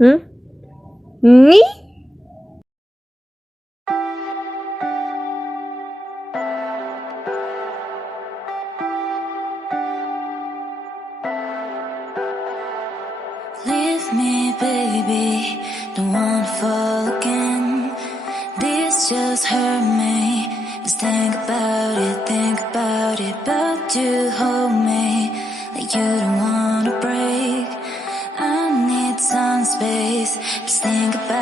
응? 니? Leave me, baby, don't wanna fall again. This just hurt me. Just think about it. But you hold me like you don't wanna break. I need some space. Just think about